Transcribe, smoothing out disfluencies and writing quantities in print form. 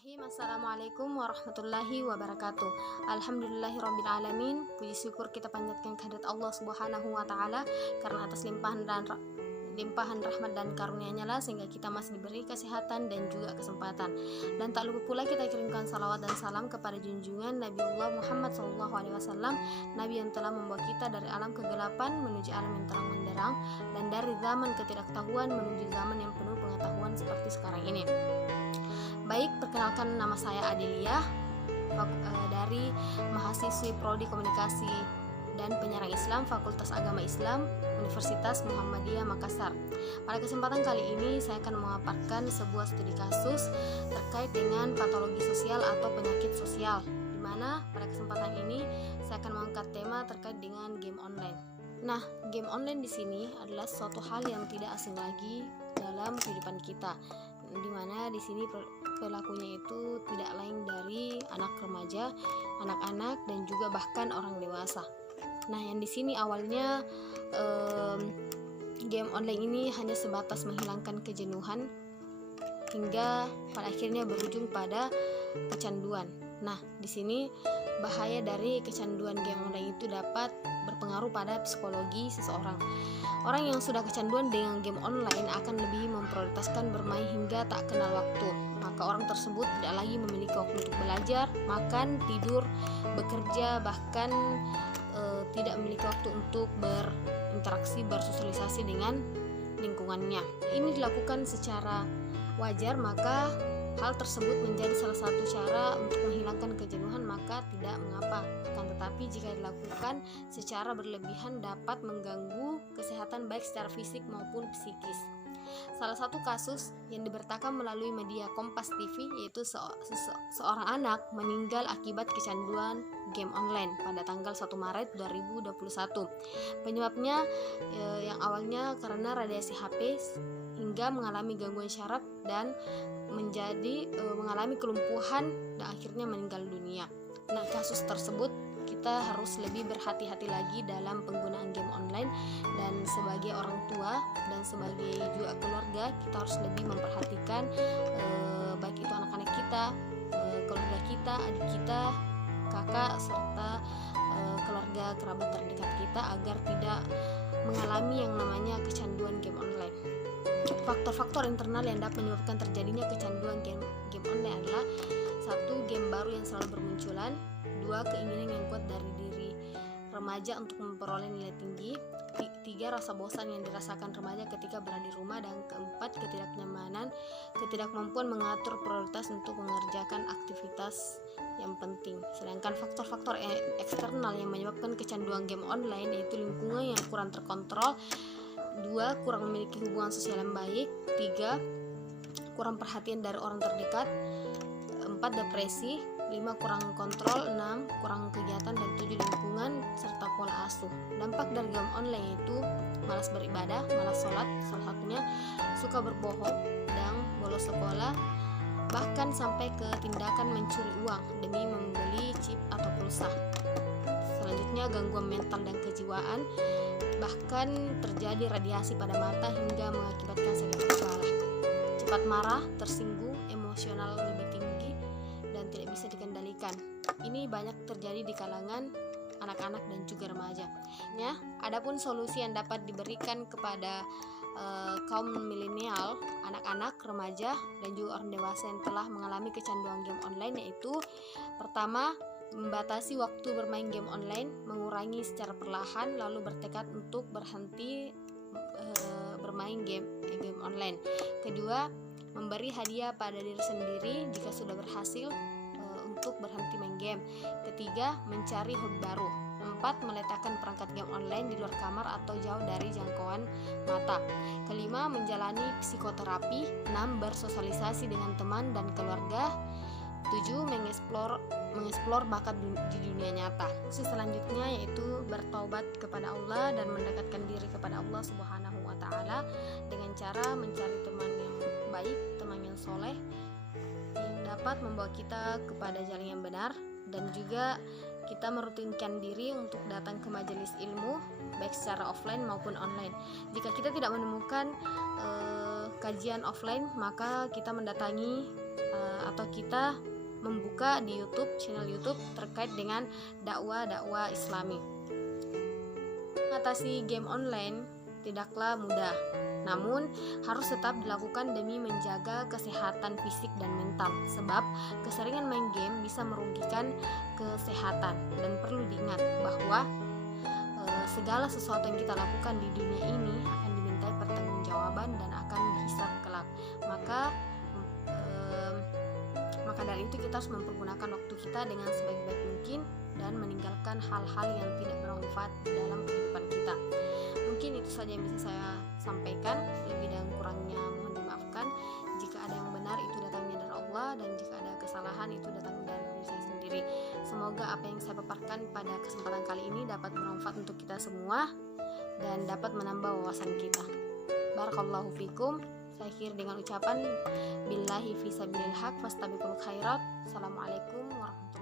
Bismillahirrahmanirrahim. Assalamualaikum warahmatullahi wabarakatuh. Alhamdulillahirrabbilalamin. Puji syukur kita panjatkan kehadirat Allah subhanahu wa ta'ala, karena atas limpahan rahmat dan karunia-Nya lah sehingga kita masih diberi kesehatan dan juga kesempatan. Dan tak lupa pula kita kirimkan salawat dan salam kepada junjungan Nabiullah Muhammad SAW, Nabi yang telah membawa kita dari alam kegelapan menuju alam yang terang benderang, dan dari zaman ketidaktahuan menuju zaman yang penuh pengetahuan seperti sekarang ini. Baik, perkenalkan, nama saya Adelia dari mahasiswi Prodi Komunikasi dan Penyiaran Islam Fakultas Agama Islam Universitas Muhammadiyah Makassar. Pada kesempatan kali ini saya akan memaparkan sebuah studi kasus terkait dengan patologi sosial atau penyakit sosial, di mana pada kesempatan ini saya akan mengangkat tema terkait dengan game online. Nah, game online di sini adalah suatu hal yang tidak asing lagi dalam kehidupan kita, di mana di sini pelakunya itu tidak lain dari anak remaja, anak-anak, dan juga bahkan orang dewasa. Nah, yang di sini awalnya game online ini hanya sebatas menghilangkan kejenuhan hingga pada akhirnya berujung pada kecanduan. Nah, di sini bahaya dari kecanduan game online itu dapat berpengaruh pada psikologi seseorang. Orang yang sudah kecanduan dengan game online akan lebih memprioritaskan bermain hingga tak kenal waktu. Maka orang tersebut tidak lagi memiliki waktu untuk belajar, makan, tidur, bekerja, bahkan tidak memiliki waktu untuk berinteraksi, bersosialisasi dengan lingkungannya. Ini dilakukan secara wajar, maka hal tersebut menjadi salah satu cara untuk menghilangkan kejenuhan, maka tidak mengapa. Akan tetapi jika dilakukan secara berlebihan dapat mengganggu kesehatan baik secara fisik maupun psikis. Salah satu kasus yang diberitakan melalui media Kompas TV yaitu seorang anak meninggal akibat kecanduan game online pada tanggal 1 Maret 2021. Penyebabnya yang awalnya karena radiasi HP hingga mengalami gangguan syaraf dan mengalami kelumpuhan dan akhirnya meninggal dunia. Nah, kasus tersebut kita harus lebih berhati-hati lagi dalam penggunaan game online, dan sebagai orang tua dan sebagai juga keluarga kita harus lebih memperhatikan baik itu anak-anak kita, keluarga kita, adik kita, kakak, serta keluarga kerabat terdekat kita agar tidak mengalami yang namanya kecanduan game online. Faktor-faktor internal yang dapat menyebabkan terjadinya kecanduan game online adalah: 1. Game baru yang selalu bermunculan. 2. Keinginan yang kuat dari diri remaja untuk memperoleh nilai tinggi. 3. Rasa bosan yang dirasakan remaja ketika berada di rumah. Dan 4. Ketidakmampuan mengatur prioritas untuk mengerjakan aktivitas yang penting. Sedangkan faktor-faktor eksternal yang menyebabkan kecanduan game online yaitu lingkungan yang kurang terkontrol. 2. Kurang memiliki hubungan sosial yang baik. 3. Kurang perhatian dari orang terdekat. 4. Depresi. 5. Kurang kontrol. 6. Kurang kegiatan. Dan 7. Lingkungan serta pola asuh. Dampak dari game online yaitu malas beribadah, malas sholat salah satunya, suka berbohong dan bolos sekolah, bahkan sampai ke tindakan mencuri uang demi membeli chip atau pulsa. Selanjutnya, gangguan mental dan kejiwaan, bahkan terjadi radiasi pada mata hingga mengakibatkan sakit kepala, cepat marah, tersinggung, emosional lebih tinggi, dan tidak bisa dikendalikan. Ini banyak terjadi di kalangan anak-anak dan juga remaja. Adapun solusi yang dapat diberikan kepada kaum milenial, anak-anak, remaja, dan juga orang dewasa yang telah mengalami kecanduan game online yaitu: pertama, membatasi waktu bermain game online, mengurangi secara perlahan, lalu bertekad untuk berhenti bermain game online. Kedua, memberi hadiah pada diri sendiri jika sudah berhasil untuk berhenti main game. Ketiga, mencari hobi baru. 4. Meletakkan perangkat game online di luar kamar atau jauh dari jangkauan mata. Kelima, menjalani psikoterapi. 6. Bersosialisasi dengan teman dan keluarga. 7. Mengeksplor bakat di dunia nyata. Selanjutnya yaitu bertaubat kepada Allah dan mendekatkan diri kepada Allah Subhanahu wa ta'ala dengan cara mencari teman yang baik, teman yang soleh yang dapat membawa kita kepada jalan yang benar, dan juga kita merutinkan diri untuk datang ke majelis ilmu baik secara offline maupun online. Jika kita tidak menemukan kajian offline, maka kita mendatangi atau kita membuka di channel YouTube terkait dengan dakwah Islami. Mengatasi game online tidaklah mudah, namun harus tetap dilakukan demi menjaga kesehatan fisik dan mental, sebab keseringan main game bisa merugikan kesehatan. Dan perlu diingat bahwa segala sesuatu yang kita lakukan di dunia ini akan dimintai pertanggungjawaban dan akan dihisab kelak. Maka dari itu kita harus mempergunakan waktu kita dengan sebaik-baik mungkin dan meninggalkan hal-hal yang tidak bermanfaat dalam kehidupan kita. Mungkin itu saja yang bisa saya sampaikan, lebih dan kurangnya mohon dimaafkan. Jika ada yang benar itu datangnya dari Allah, dan jika ada kesalahan itu datangnya dari diri saya sendiri. Semoga apa yang saya paparkan pada kesempatan kali ini dapat bermanfaat untuk kita semua dan dapat menambah wawasan kita. Barakallahu fikum. Saya akhir dengan ucapan billahi fisabilil haq fastabiqul khairat. Assalamualaikum warahmatullahi wabarakatuh.